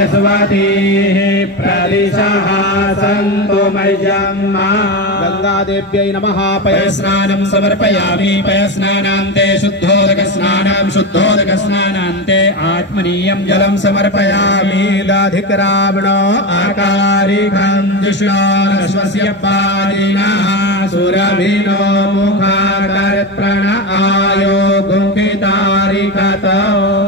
पयस्वतीः प्रदिशः सन्तु मह्यम् गंगादेव्यै नमः पयस्नानं समर्पयामि पयस्नानान्ते शुद्धोदकस्नानान्ते आत्मनीयं जलं समर्पयामि दाधिकरावणो आकारिकं जिष्णोरश्वस्य पादिनः सुरभिनो मुखाकर्प्रण आयो गुंकितारिकत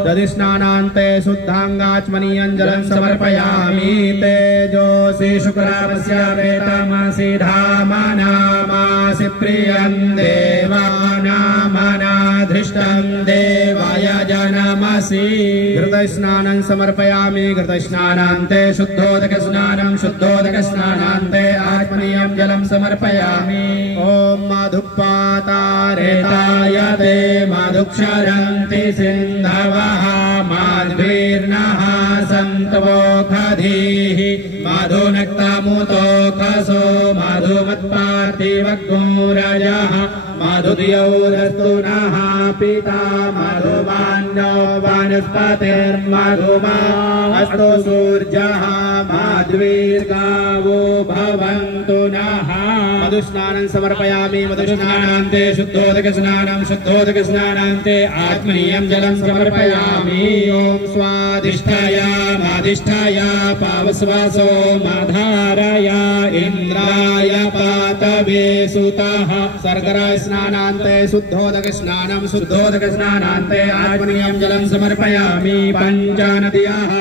दधिस्नानान्ते शुद्धांगाचमनीयं जलं समर्पयामि तेजोसि शुक्रावस्य वेतमसि धामनामासि प्रियं देवानामनाधृष्टं देवाय जनमसि घृतस्नानं समर्पयामि घृतस्नानान्ते शुद्धोदकस्नानान्ते आत्मनीयं जलं समर्पयामि ॐ मधुपातारेताय ते मधुक्षरन्ति सिन्धवः माध्वीर्नः सन्तवोखधीः मधुनक्तमुतोखसो मधुमत्पार्थिवगोरजः मधुद्यौरस्तु नः पिता मधुमान्यो वनस्पतिर्मधुमा अस्तु सूर्यः माध्वीर्गावो भवन्तु नः मधुस्नानं समर्पयामि मधुस्नानान्ते शुद्धोदकस्नानान्ते आत्मनीयं जलं समर्पयामि ॐ स्वाधिष्ठाय पावस्वासो मधारय इन्द्राय पातवे सुतः सर्गराय स्नानान्ते शुद्धोदकस्नानान्ते आत्मनीयं जलं समर्पयामि पञ्चनद्याः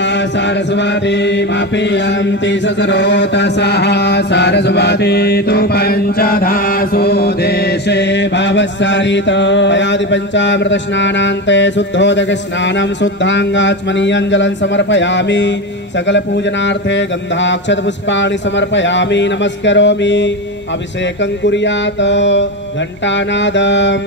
सरस्वतीमपीयन्ति ससरोतसः सरस्वती तु पञ्चधासु देशे भवत्सरितो यादि पंचामृत स्नानान्ते शुद्धोदकस्नानं शुद्धांगाचमनीयं जलं समर्पयामि सकल पूजनार्थे गन्धाक्षत पुष्पाणि समर्पयामि नमस्करोमि अभिषेकं कुर्यात् घंटानादम्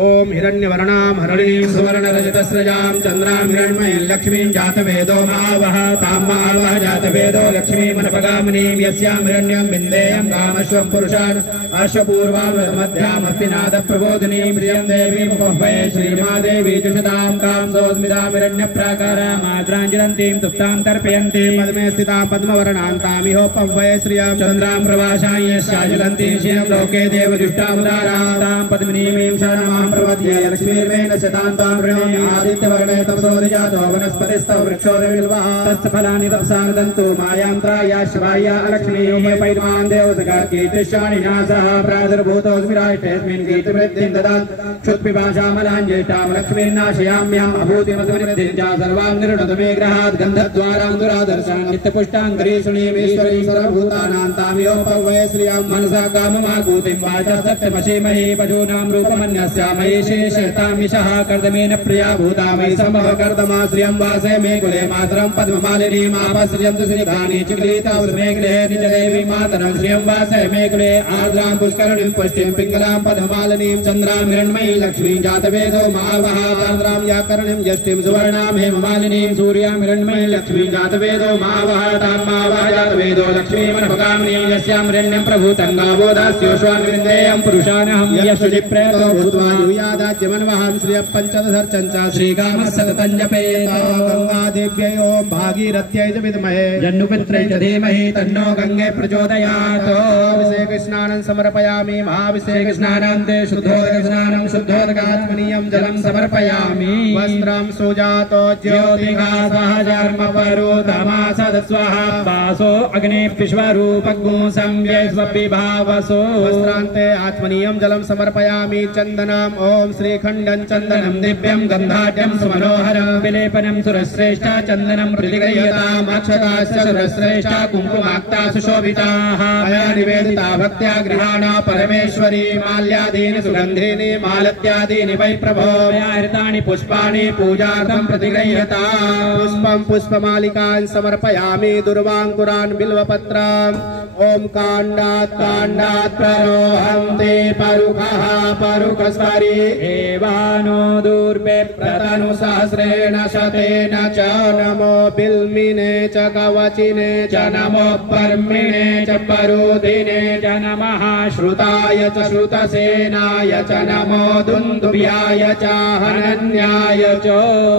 ओम हिरण्यवर्णां हरिणीं सुवर्णरजतस्रजां चन्द्रां हिरण्मयीं लक्ष्मीं जातवेदो मावह तां मावह जातवेदो लक्ष्मीमनपगामिनीं यस्यां हिरण्यं बिन्देयं कामश्वं पुरुषान् अश्वपूर्वामृतमध्यामस्तिनादप्रबोधिनीं प्रियं देवीं उपह्वये श्रीमादेवी जुषतां कांसोऽस्मितां हिरण्यप्राकारामाद्राञ्जलन्तीं तुप्तां तर्पयन्तीं पद्मे स्थितां पद्मवर्णान्तामिहोपह्वये श्रियां चन्द्रां प्रवासां यस्याज्वलन्तीं श्रियं लोके देवदुष्टामुदारां तां पद्मिनीं शरणमां प्रपद्ये लक्ष्मीर्वेण शतान्तां वृणोमि आदित्यवर्णे तपसोऽधिजातो वनस्पतिस्तव वृक्षोऽविल्वः तस्य फलानि तपसा नदन्तु मायां त्राया शिवाय अलक्ष्मीः पैर्मान् देवसकार्कीर्तिश्चाणि नासः प्रादुर्भूतोऽस्मि राष्ट्रेऽस्मिन् कीर्तिवृद्धिं ददात् क्षुत्पिपाशामलां ज्येष्ठां लक्ष्मीर्नाशयाम्यहम् अभूतिमसुवृद्धिं च सर्वां निर्णुत मे गृहात् गन्धद्वारां दुरादर्शां नित्यपुष्टाङ्गरीषुणीमीश्वरीं सर्वभूतानां तामियोपह्वये श्रियां मनसा काममाकूतिं वाचा सत्यमशीमहि पशूनां रूपमन्यस्या मयि शेषेतामिषः कर्दमेन प्रिया भूता मयि समः कर्दमा श्रियं वासे मे कुले मातरं पद्ममालिनीम् आपश्रियन्तु श्रीधानि चिक्लीता मे गृहे निजदेवी मातरं श्रियं वासे मे कुले आर्द्रां पुष्करणीं पुष्टिं पिङ्गलां पद्ममालिनीं चन्द्रां हिरण्मयी लक्ष्मीं जातवेदो मावह आर्द्रां याकरणीं यष्टिं सुवर्णां हेममालिनीं सूर्यां हिरण्मयी लक्ष्मीं जातवेदो मावह तां मावह जातवेदो लक्ष्मीमनपगामिनीं यस्यां हिरण्यं प्रभूतङ्गावोदास्योष्वां विन्देयं पुरुषानहं यशुचिप्रेतो भूत्वा यूयादाज्यमन्वहं श्रियः पञ्चदशर्चञ्च श्रीकामः सततं जपेत गंगादेव्यै ओम भागीरथ्यै च विद्महे जन्नुपुत्रै च धीमहि तन्नो गङ्गे प्रचोदयात् महाभिषेकस्नानं समर्पयामि महाभिषेकस्नानान्ते शुद्धोदकस्नानं शुद्धोदकात्मनीयं जलं समर्पयामि वस्त्रं सुजातो ज्योतिघासहजर्मपरोतमासदस्वः वासो अग्निविश्वरूपगुं संव्यस्वविभावसो वस्त्रान्ते आत्मनीयं जलं समर्पयामि चन्दनम् ओम श्रीखण्डं चन्दनं दिव्यं गन्धाढ्यं सुमनोहरं विलेपनं सुरश्रेष्ठ चन्दनं प्रतिगृह्यताम् अक्षताश्च सुरश्रेष्ठ कुङ्कुमाक्ता सुशोभिताः मया निवेदिता भक्त्या गृहाण परमेश्वरी माल्यादीनि सुगन्धीनि मालत्यादीनि वै प्रभो मया हृतानि पुष्पाणि पूजार्थं प्रतिगृह्यताम् पुष्पं पुष्पमालिकान् समर्पयामि दुर्वाङ्कुरान् बिल्वपत्रान् ओम कांडात् कांडात् प्रोहन्ते परुखः परुखस्तरी एवानो दूर्वे प्रतनु सहस्रेण शतेन च नमो बिल्मिने च कवचिने च नमो पर्मिणे च परुदिने च नमः श्रुताय च श्रुतसेनाय च नमो दुन्दुभ्याय च हनन्याय च।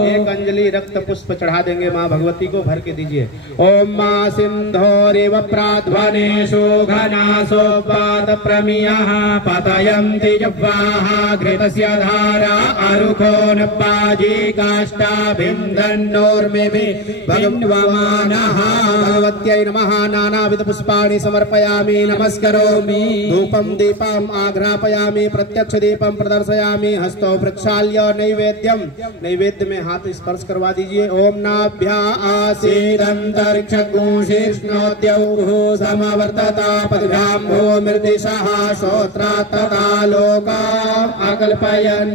एक अंजलि रक्त पुष्प चढ़ा देंगे माँ भगवती को, भर के दीजिए। ओम माँ सिंधोरिव प्राध्वनेषु घनासोपात प्रमियः पतयन्ति जह्वाः घृतस्य धारा अरुकोन पाजी काष्ठाभिन्दन्नोर्मिभिः भगवमानः। भगवत्यै नमः। नानाविध पुष्पाणि समर्पयामि नमस्करोमि। धूपं दीपम् आघ्रापयामि प्रत्यक्ष दीपं प्रदर्शयामि। हस्तौ प्रक्षाल्य नैवेद्यम, नैवेद्य में हाथ स्पर्श करवा दीजिए। ओम नाभ्या आसीदन्तरिक्षगुंशिष्णोद्यौः समवर्तता पदभ्यां भो मृदिशः श्रोत्रात् तथा लोकाम् अकल्पयन्।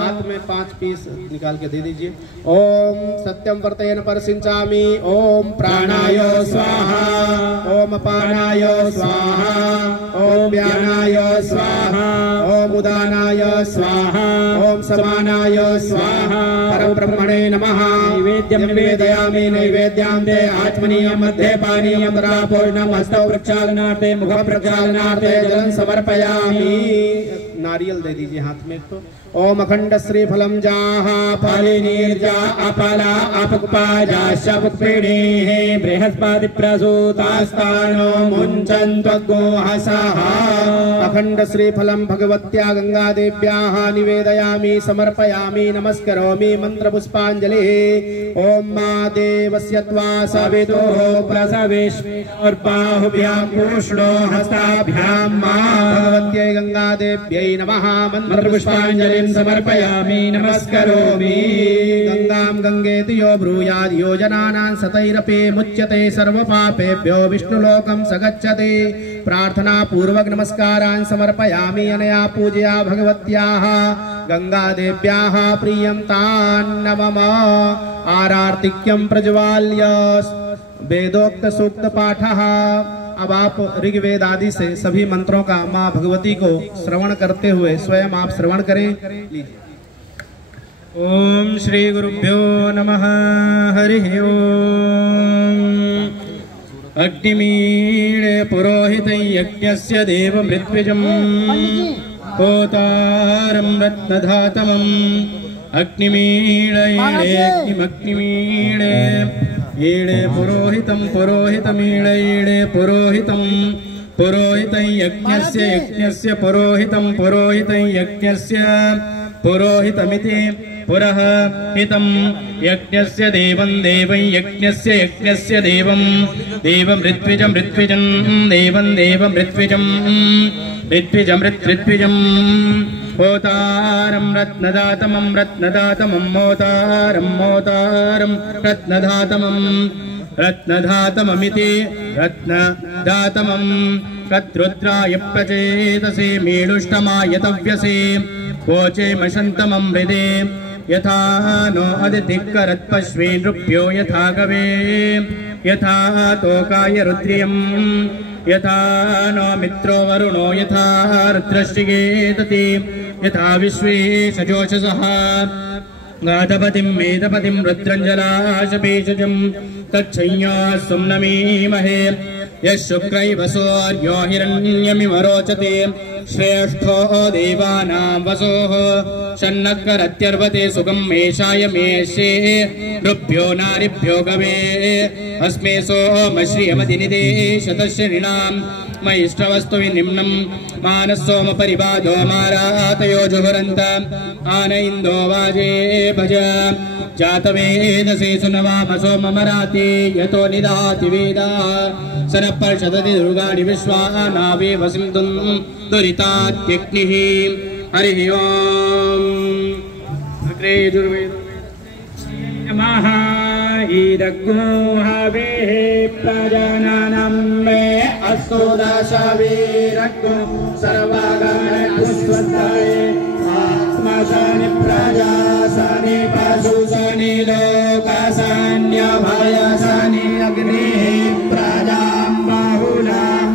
हाथ में 5 पीस निकाल के दे दीजिए। ओम सत्यम वर्तेन परसिंचामि। ओम प्राणाय स्वाहा, ओम अपानाय स्वाहा, ओम व्यानाय स्वाहा, ओम उदानाय स्वाहा, ओम समानाय स्वाहा। परम ब्रह्मणे नमः। नैवेद्यं निवेदयामि नैवेद्यान्ते आचमनीयं मध्ये पानीयं पूर्णं हस्तौ प्रक्षालनार्थे मुख प्रक्षालनार्थे जलं समर्पयामि। नारियल दे दीजिए हाथ में। तो ओम अखंड श्री फलम जाः फलिनीर्जा अपला अपकुपाजाशपुक्पिणीः बृहस्पति प्रसूतास्तानो मुञ्चन्त्वगोहसः। अखंड श्री फलम भगवत्या गंगा देव्याः निवेदयामि समर्पयामि नमस्करोमि। मंत्र पुष्पांजलिः। ओम मा देवस्य त्वा सवितुः प्रसविष्णुर्बाहुभ्यां पूष्णो हस्ताभ्यां मा भगवत्यै गंगा देव्यै नमः। मंत्र पुष्पांजलिं समर्पयामि नमस्करोमि। गंगां गंगेति यो ब्रूयात् योजनानां सतैरपि मुच्यते सर्वपापेभ्यो विष्णुलोकं स गच्छति। प्रार्थना पूर्वक नमस्कारान् समर्पयामि। अनया पूजया भगवत्याः गंगा देव्याः प्रियं तान्नमम। आरार्तिक्यं प्रज्वाल्य वेदोक्त सूक्त पाठः। अब आप ऋग्वेद आदि से सभी मंत्रों का माँ भगवती को श्रवण करते हुए स्वयं आप श्रवण करें। ओम श्री गुरुभ्यो नमः। हरि ओम। अग्निमीळे पुरोहितं यज्ञस्य देवमृत्विजम् होतारं रत्नधातमम्। अग्निमीळे अग्निमग्निमीळे ईळे पुरोहितं पुरोहितमीळे ईळे पुरोहितं पुरोहितं यज्ञस्य यज्ञस्य पुरोहितं पुरोहितं यज्ञस्य पुरोहितमिति पुरः हितं यज्ञस्य देवं देवं यज्ञस्य यज्ञस्य देवं देवं ऋत्विजं ऋत्विजं देवं देवं ऋत्विजं ऋत्विजं ऋत्विजं होतारं रत्नदातमं रत्नदातमं होतारं मोतारं रत्नदातमं रत्नधातममिति रत्नदातमं तद्रुद्राय प्रचेतसे मीडुष्टमाय तव्यसे वोचे मशन्तमं हृदे यथा नो अदितिकरत्पश्वेनृभ्यो यथा गवे यथा तोकाय रुद्रियम् यथा नो मित्रो वरुणो यथा रुद्रश्चिगेतति यथा विश्वे सजोषसः गाधपतिं मेधपतिं रुद्रञ्जलाशपेशजं तच्छय्यास्सुं नमीमहे यः शुक्रैः वसोऽर्यो हिरण्यमिव रोचते श्रेष्ठो देवानां वसोः शन्नकरत्यर्वते सुखं मेषाय मेषे ऋभ्यो नारिभ्यो गवे अस्मे सोमश्रियमतिनिदेशतश्रिणां मयिष्टवस्तु विनिम्नं मानसोम परिवादो मारातयो जुहुरन्त आन इन्दो वाजे भज जातवेदसे सुनवामसो ममराति यतो निदाति वेदा सरपर्षदति दुर्गाणि विश्वानावे वसिंतुं दुरितात्यग्निः। हरिः ओम्। अग्रे दुर्वेद नमः। ईदग्गो हवेः प्रजानानं मे अस्तु दशवीरग्गो सर्वगणपुष्पदाय आत्मशनि प्रजासनि पशुसनि लोकसन्यभयसनि अग्निः प्रजां बहुलां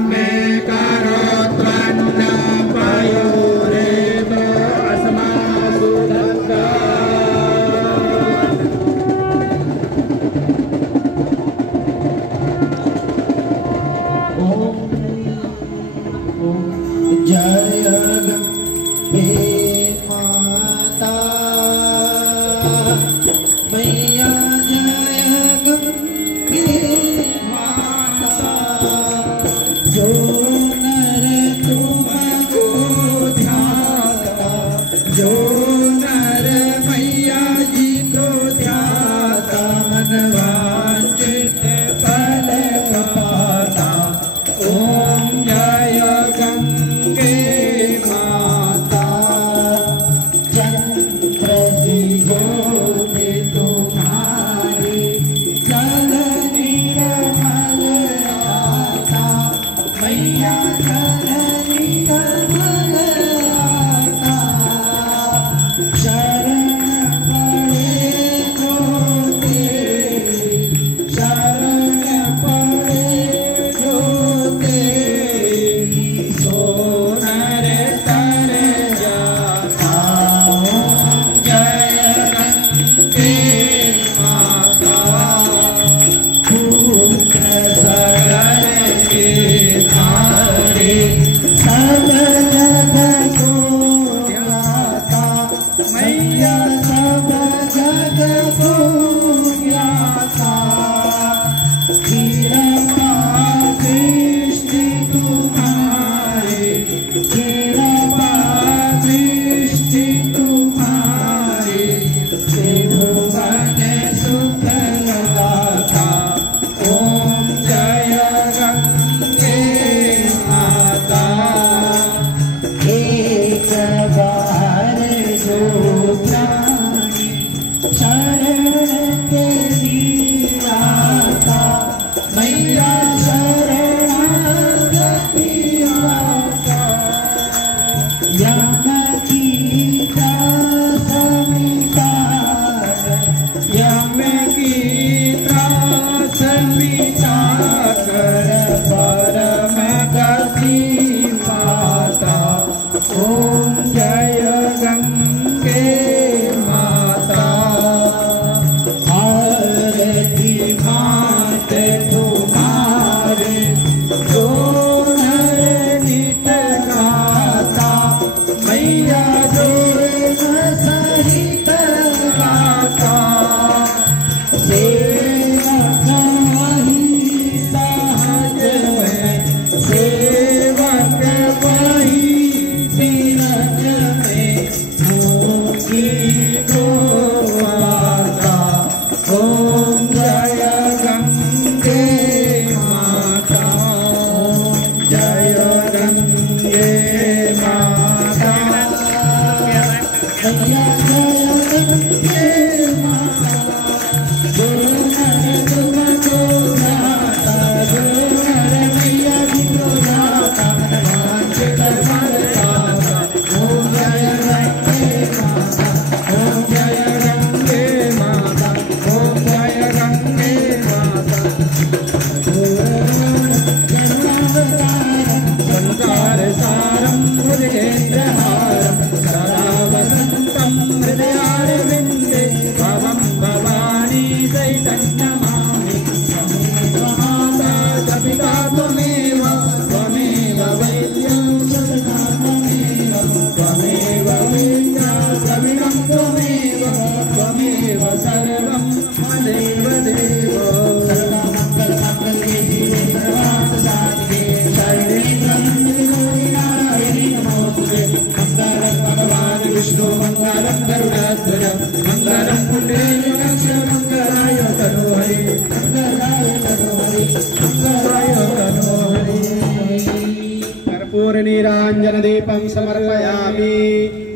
कर्पूरनीराञ्जनदीपं समर्पयामि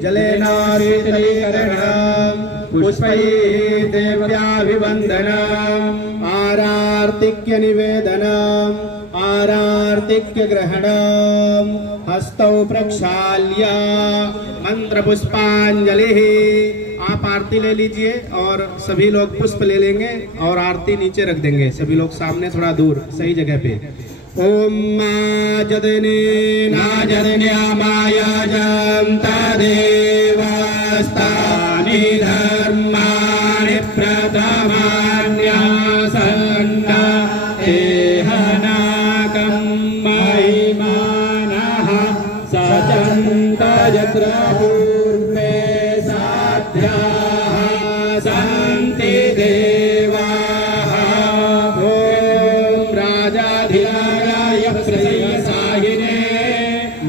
जलेन शीतलीकरणं पुष्पैः देव्याभिवन्दनम् आरार्तिक्यनिवेदनम् आरार्तिक्यग्रहणम् हस्तौ प्रक्षाल्य मंत्रपुष्पांजलिः। आप आरती ले लीजिए और सभी लोग पुष्प ले लेंगे और आरती नीचे रख देंगे, सभी लोग सामने थोड़ा दूर सही जगह पे। ओम जदने नाजन्यामाया जंता देवस्तानि धर्माणि प्रथमान्यासन्ना एहनाकं महिमानः सचन्त यत्र पूर्वे साध्याः सन्ति देवाः। ओम राजाधिराजाय श्रेयसायिने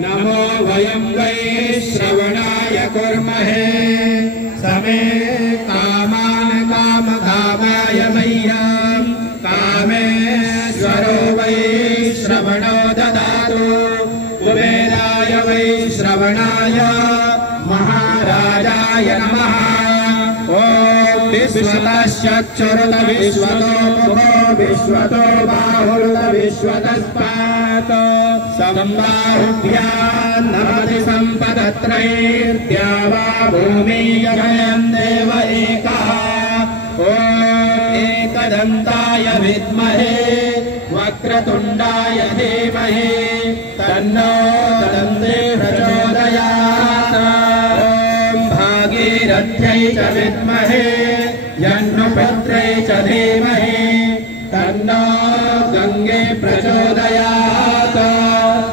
नमो वयं वै श्रवणाय कुर्महे समे कामान् कामकामाय मह्यं कामेश्वरो वै श्रवणो ददातु कुबेराय वै श्रवणाय महाराजाय नमः। ओम विश्वतश्चक्षुरुत विश्वतो मुखो विश्वतो बाहुरुत विश्वतस्पात् सम्बाहुभ्यां नमति सम्पदत्रयीर्द्यावा भूमि जगयं देव एकः। ओम एकदन्ताय विद्महे वक्रतुण्डाय धीमहि तन्नो दन्ते प्रचोदयात्। ओम भागीरथ्यै च विद्महे जह्नुपुत्रै च धीमहि तन्नो गङ्गे प्रचोदयात्।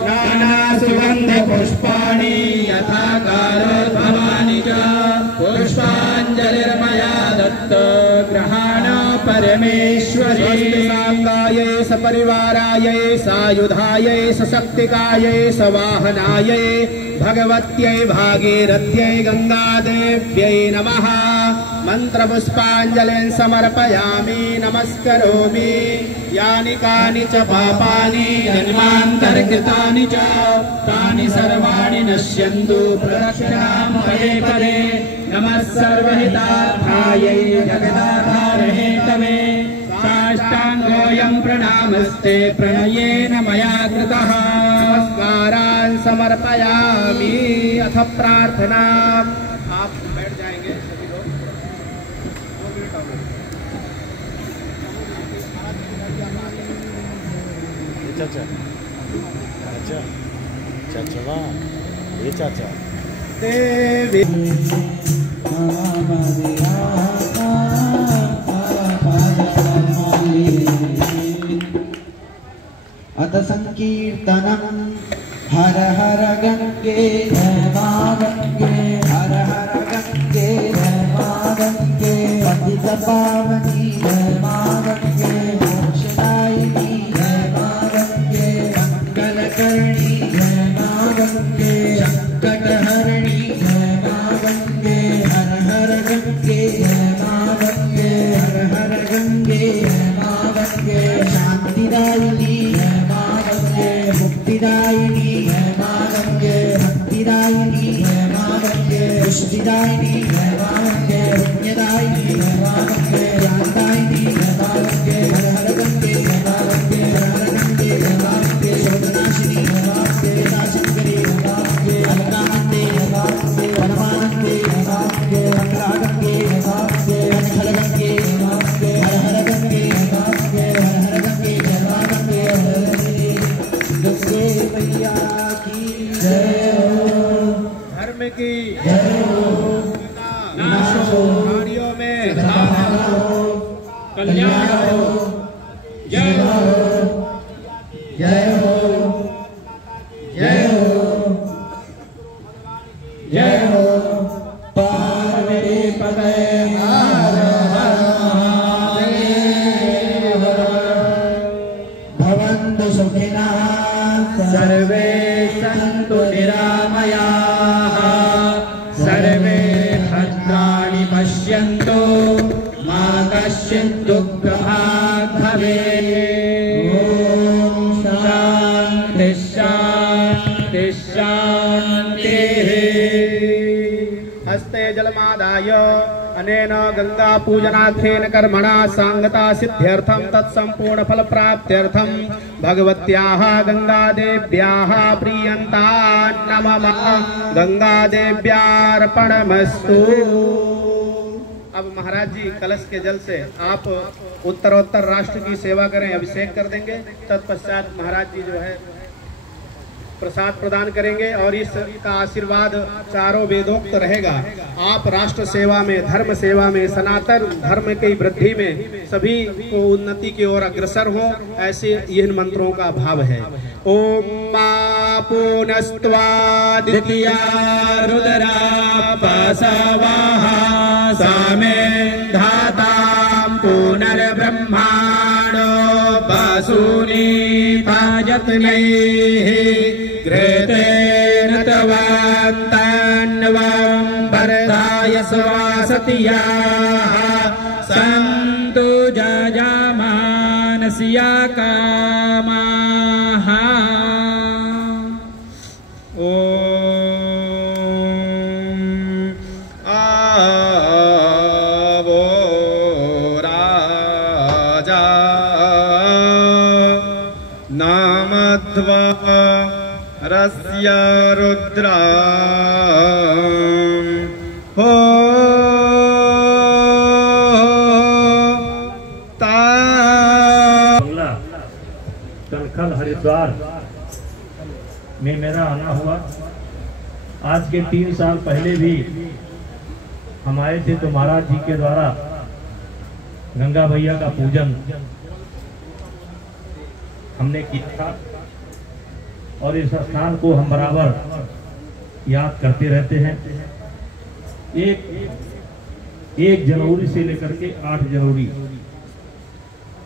नानासुगन्धपुष्पाणि यथा कालोद्भवानि च पुष्पाञ्जलिर्मया दत्त ग्रहाण परमेश्वरी। साङ्गायै सपरिवारायै सायुधायै सशक्तिकायै सवाहनायै भगवत्यै भागीरथ्यै गङ्गादेव्यै नमः। मन्त्रपुष्पाञ्जलिं समर्पयामि नमस्करोमि। यानि कानि च पापानि जन्मान्तर्कृतानि च तानि सर्वाणि नश्यन्तु प्रदक्षिणां परे परे। नमः सर्वहितार्थायै जगदाधारहेतवे साष्टाङ्गोऽयं प्रणामस्ते प्रणयेन मया कृतः। नमस्कारान् समर्पयामि। अथ प्रार्थना। आप बैठ जाएंगे सभी लोग, 2 मिनट हो गए। चाचा चाचा चाचा वाह ये चाचा देवी अथ संकीर्तनम् हर हर गंगे मा गंगे हर हर गंगे मा गंगे पतित पावनी मा गंगे मोक्षदायिनी मा गंगे मंगलकर्णी मा गंगे संकटहरणी मा गंगे हर हर गंगे मा गंगे हर हर गंगे मा गंगे शांतिदायिनी मा गंगे मुक्तिदायिनी मा गंगे भक्तिदायिनी मा गंगे पुष्टिदायिनी मा गंगे पुण्यदायिनी मा गंगे ज्ञानदायिनी मा गंगे हर हर गंगे मा गंगे हर हर गंगे मा गंगे शोधनाशिनी मा गंगे शंकरी मा गंगे अलकानंदे मा गंगे परमानंदे मा गंगे मंगलागंगे मा गंगे अनखल गंगे मा गंगे हर हर गंगे मा गंगे हर हर गंगे मा गंगे गंगे मैया की जय हो। धर्म की जय हो। नाश हो प्राणियों में कल्याण हो। जय हो जय हो जय हो जय हो। पार्वती पते हर हर महादेव। भवन्तु सुखिनः सर्वे सन्तु निरामयाः सर्वे भद्राणि पश्यन्तु मा कश्चित् दुःखभाग् भवेत्। ॐ शान्ति शान्ति शान्ति। आदाय अनेन गंगा पूजनार्थेन कर्मणा सांगता सिद्ध्यर्थं तत्संपूर्ण फल प्राप्त्यर्थं भगवत्याः गंगादेव्याः प्रियंता नमः। गंगादेव्यार्पणमस्तु। अब महाराज जी कलश के जल से आप उत्तरोत्तर राष्ट्र की सेवा करें, अभिषेक कर देंगे। तत्पश्चात महाराज जी जो है प्रसाद प्रदान करेंगे और इसका आशीर्वाद चारों वेदोक्त रहेगा। आप राष्ट्र सेवा में, धर्म सेवा में, सनातन धर्म की वृद्धि में सभी को उन्नति की ओर अग्रसर हो, ऐसे इन मंत्रों का भाव है। ओम पूनस्त्वादित्या रुद्रा बसवः सामे धातां पुनर्ब्रह्माणो वसूनि ताजत्नैः कृतेन तवान्तन्वं वरदाय स्वासतियाः सन्तु जजामानस्या कामाः। आवो राजा नामध्वा रस्य रुद्रा हो बंगला कनखल हरिद्वार में मेरा आना हुआ। आज के 3 साल पहले भी हम आए थे तो महाराज जी के द्वारा गंगा भैया का पूजन हमने किया था और इस स्थान को हम बराबर याद करते रहते हैं। 1 जनवरी से लेकर के 8 जनवरी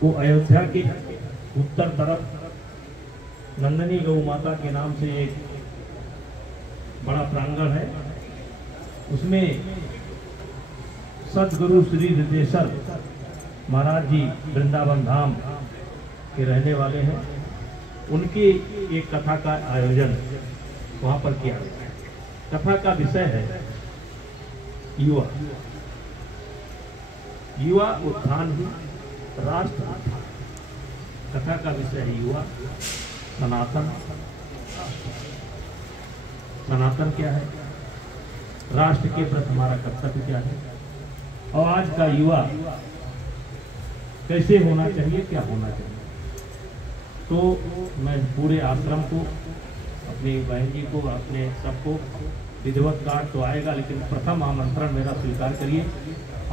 को अयोध्या के उत्तर तरफ नंदनी गौ माता के नाम से एक बड़ा प्रांगण है। उसमें सदगुरु श्री रिद्धेश्वर महाराज जी वृंदावन धाम के रहने वाले हैं। उनकी एक कथा का आयोजन वहां पर किया गया। कथा का विषय है युवा। युवा उत्थान ही राष्ट्र उत्थान। कथा का विषय है युवा। सनातन। सनातन क्या है, राष्ट्र के प्रति हमारा कर्तव्य क्या है, और आज का युवा कैसे होना चाहिए, क्या होना चाहिए। तो मैं पूरे आश्रम को, अपनी बहन जी को, अपने सबको, विधिवत कार्ड तो आएगा लेकिन प्रथम आमंत्रण मेरा स्वीकार करिए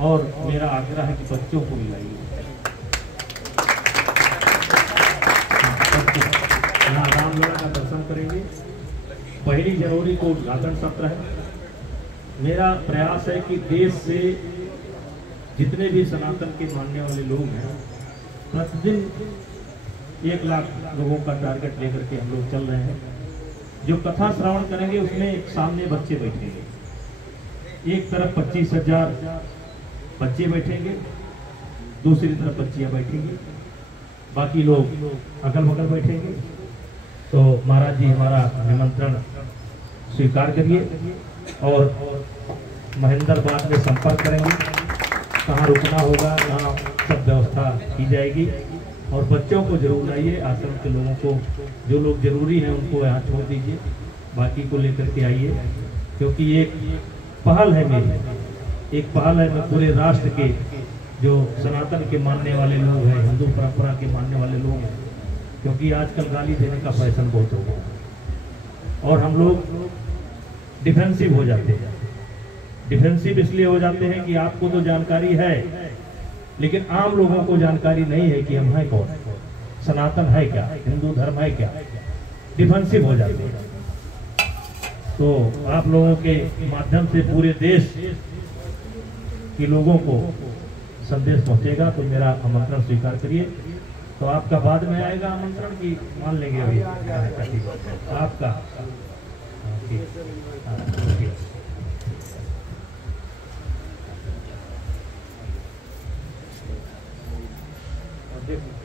और मेरा आग्रह है कि बच्चों को भी लाइए। यहाँ रामलीला का दर्शन करेंगे। 1 जनवरी को उद्घाटन सत्र है। मेरा प्रयास है कि देश से जितने भी सनातन के मानने वाले लोग हैं, प्रतिदिन 1 लाख लोगों का टारगेट लेकर के हम लोग चल रहे हैं। जो कथा श्रवण करेंगे उसमें सामने बच्चे बैठेंगे। एक तरफ 25,000 बच्चे बैठेंगे, दूसरी तरफ बच्चियां बैठेंगी, बाकी लोग अगल बगल बैठेंगे। तो महाराज जी हमारा निमंत्रण स्वीकार करिए और महेंद्रबाद में संपर्क करेंगे। कहाँ रुकना होगा, कहाँ सब व्यवस्था की जाएगी। और बच्चों को जरूर लाइए। आश्रम के लोगों को, जो लोग जरूरी हैं उनको यहाँ छोड़ दीजिए, बाकी को लेकर के आइए। क्योंकि एक पहल है मेरी, एक पहल है मैं पूरे राष्ट्र के जो सनातन के मानने वाले लोग हैं, हिंदू परंपरा के मानने वाले लोग हैं। क्योंकि आजकल गाली देने का फैशन बहुत हो गया और हम लोग डिफेंसिव हो जाते हैं। डिफेंसिव इसलिए हो जाते हैं कि आपको तो जानकारी है लेकिन आम लोगों को जानकारी नहीं है कि हम हैं कौन, सनातन है क्या, हिंदू धर्म है क्या। डिफेंसिव हो जाते हैं। तो आप लोगों के माध्यम से पूरे देश के लोगों को संदेश पहुंचेगा। तो मेरा आमंत्रण स्वीकार करिए। तो आपका बाद में आएगा आमंत्रण की मान लेंगे अभी आपका। देखो